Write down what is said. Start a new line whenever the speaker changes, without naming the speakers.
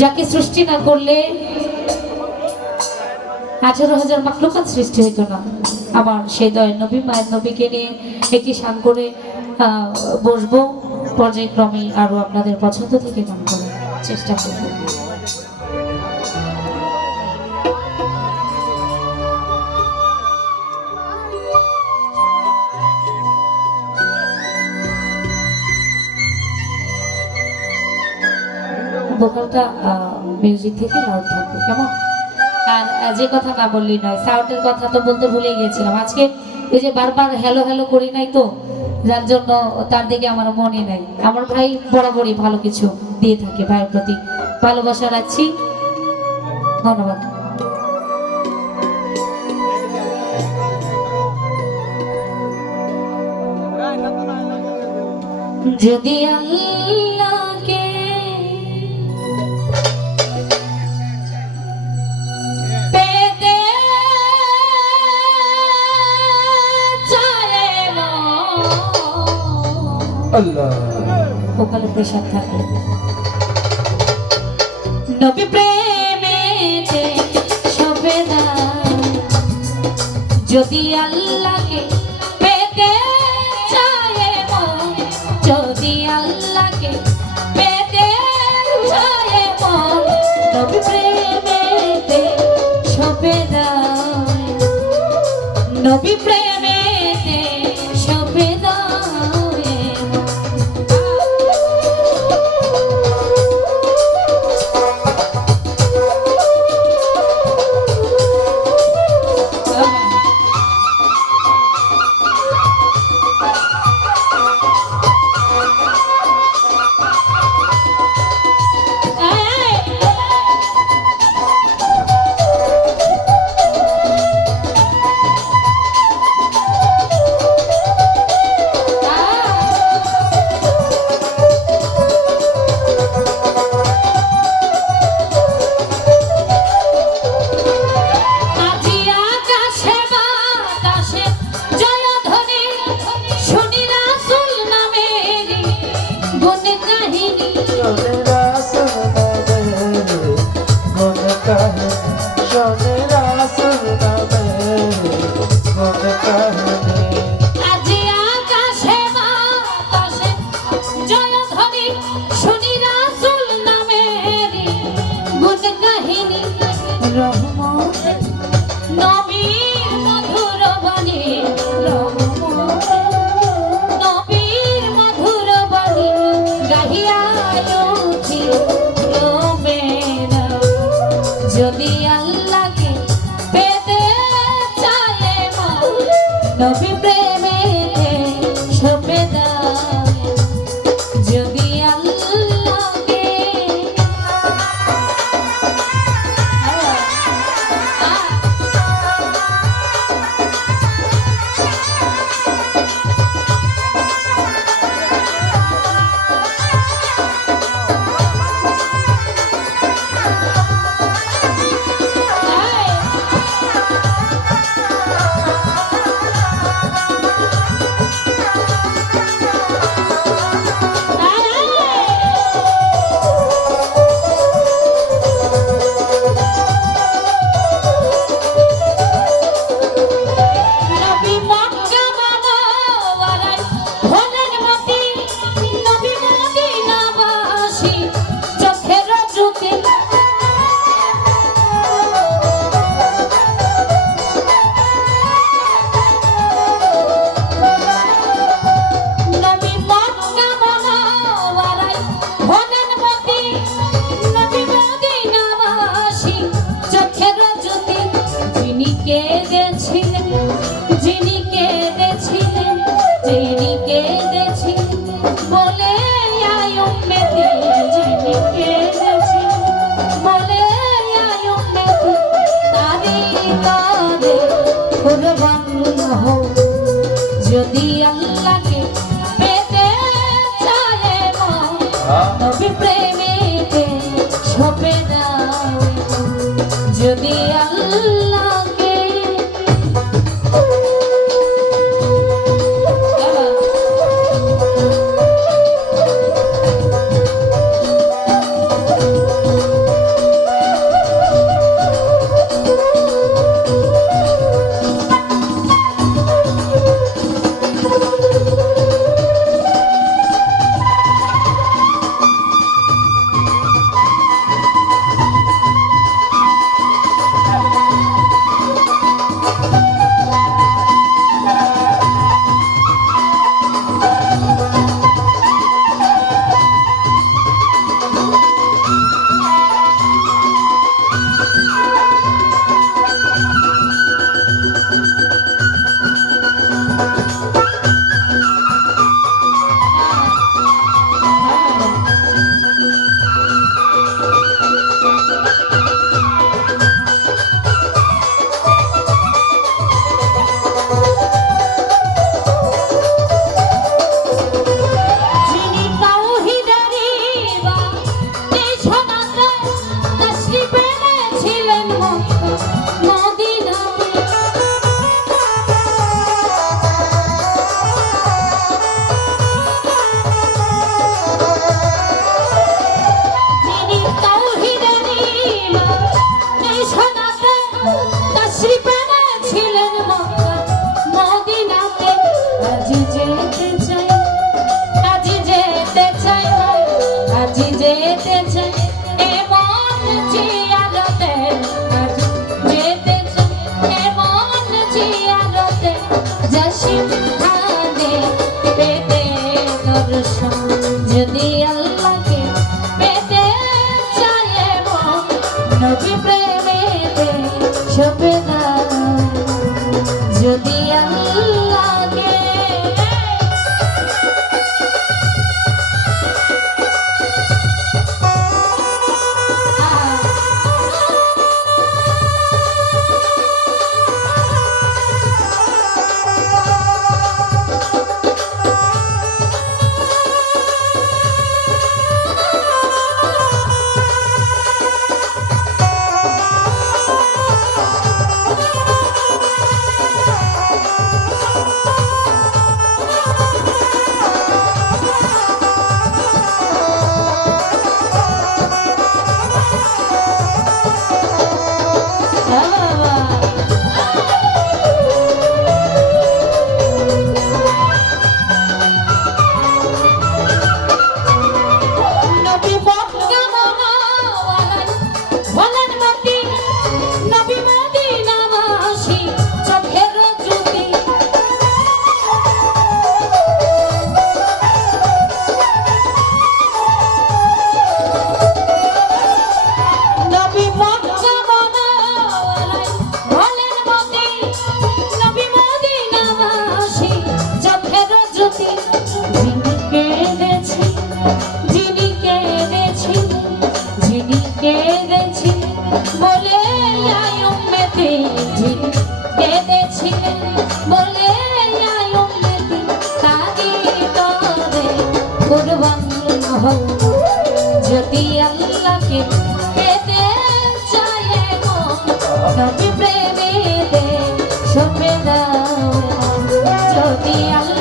যাকে সৃষ্টি না করলে আঠারো হাজার মাকলুকাত সৃষ্টি হইতো না। আমার সেই দয়ের নবী, মায়ের নবীকে নিয়ে একটি শান করে বসবো। পর্যায়ক্রমে আরও আপনাদের পছন্দ থেকে গান করার চেষ্টা করব। ভোকালটা মিউজিক থেকে লাউড থাকবে, কেমন? আর যে কথা না বললেই নয় সাউন্ডের কথা তো বলতে ভুলে গিয়েছিলাম। আজকে এই যে বারবার হ্যালো হ্যালো করি নাই তো, যার জন্য তার দিকে আমার মনে নাই। আমার ভাই বরাবরই ভালো কিছু দিয়ে থাকে ভাইয়ের প্রতি ভালোবাসা রাখছি। ধন্যবাদ। যদি আল্লাহকে প্রেমেতে সবেদা যদি আল্লাহকে পেতে যদি আল্লাহকে পেতে চায় নবী প্রেমেতে নবী প্রেমেতে যদি আল্লাহকে পেতে চায় মন নবী প্রেমেতে সবে দাও। যদি আল্লাহকে No, no, no, no, কেঁদেছি বলে আয়ুমেতি কেঁদেছি বলে আয়ুমেতি কাকি তরে কুরবান হও। যদি আল্লাহকে পেতে চায় গো নবী প্রেমে দে সবে দাও যদি আল্লাহ